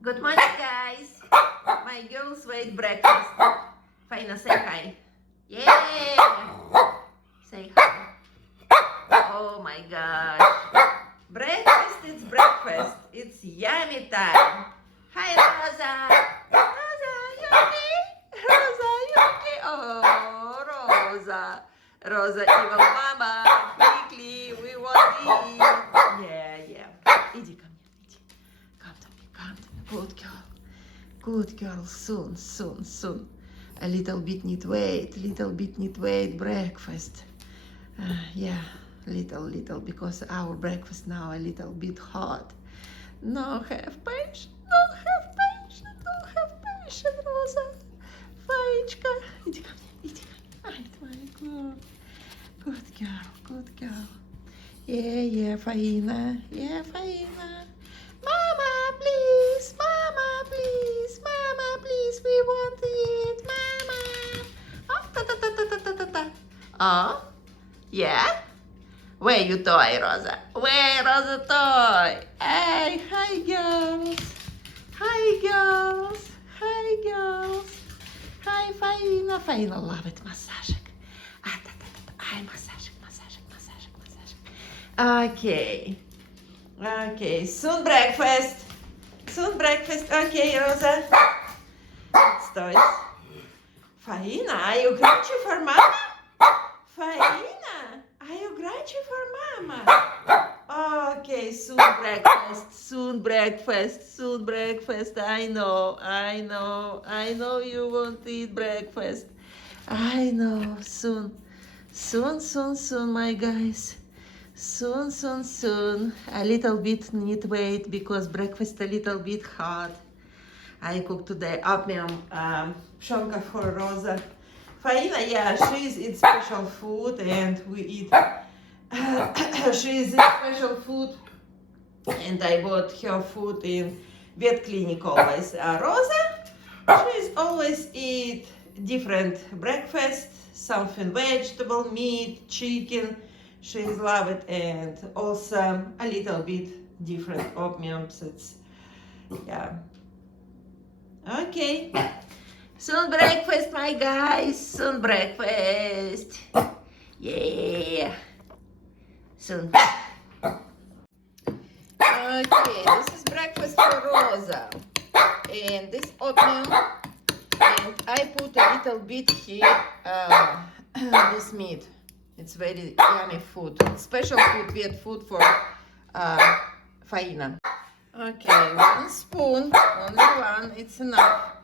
Good morning, guys. My girls wait breakfast. Faina, say hi. Yeah. Say hi. Oh my gosh. Breakfast, it's breakfast. It's yummy time. Hi, Rosa. Rosa, you okay? Rosa, you okay? Oh, Rosa. Rosa, evil mama. Quickly, we want to eat. Yeah. Иди ко мне, иди. Come to me, come to me. Good girl. Good girl. Soon. A little bit need wait. Breakfast. Yeah, little, because our breakfast now a little bit hot. No have patience, Rosa. Фаечка, иди ко мне. Ай, твоя good girl. Yeah, Faina. Mama, please, we want to eat, Mama. Oh, ta. Oh, yeah? Where you toy, Rosa? Where Rosa toy? Hey, hi girls. Hi, Faina. Faina love it, massaging. Ay, massaging. Okay, soon breakfast. Okay, Rosa. Sтой. Faina, are you grouchy for mama? Faina, are you grouchy for mama? Okay, soon breakfast. I know you won't eat breakfast. I know, soon, my guys. Soon. A little bit need wait because breakfast a little bit hot. I cook today oatmeal pshonka for Rosa. Faina, yeah, she's eat special food and we eat. She's eat special food and I bought her food in vet clinic always. Rosa, she's always eat different breakfast, something vegetable, meat, chicken. She's love it, and also a little bit different oatmeal. It's yeah. Okay. Soon breakfast, my guys. Soon breakfast. Yeah. Soon. Okay, this is breakfast for Rosa. And this oatmeal. And I put a little bit here this meat. It's very yummy food. Special food, vet food for Faina. Okay, 1 spoon, only one, it's enough.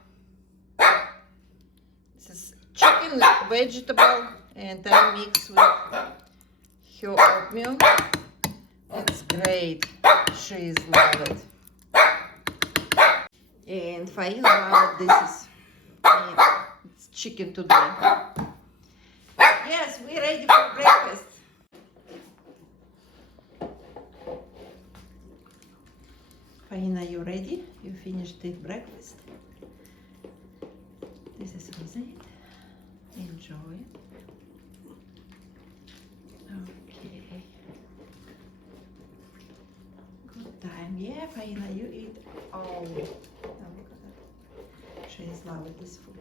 This is chicken, vegetable, and I mix with her oatmeal. It's great. She's love it. And Faina love it. This is meat. It's chicken today. Yes, we're ready for breakfast. Faina, you ready? You finished the breakfast? This is Rosette. Enjoy. Okay. Good time. Yeah, Faina, you eat all. Oh, look at that. She's loving this food.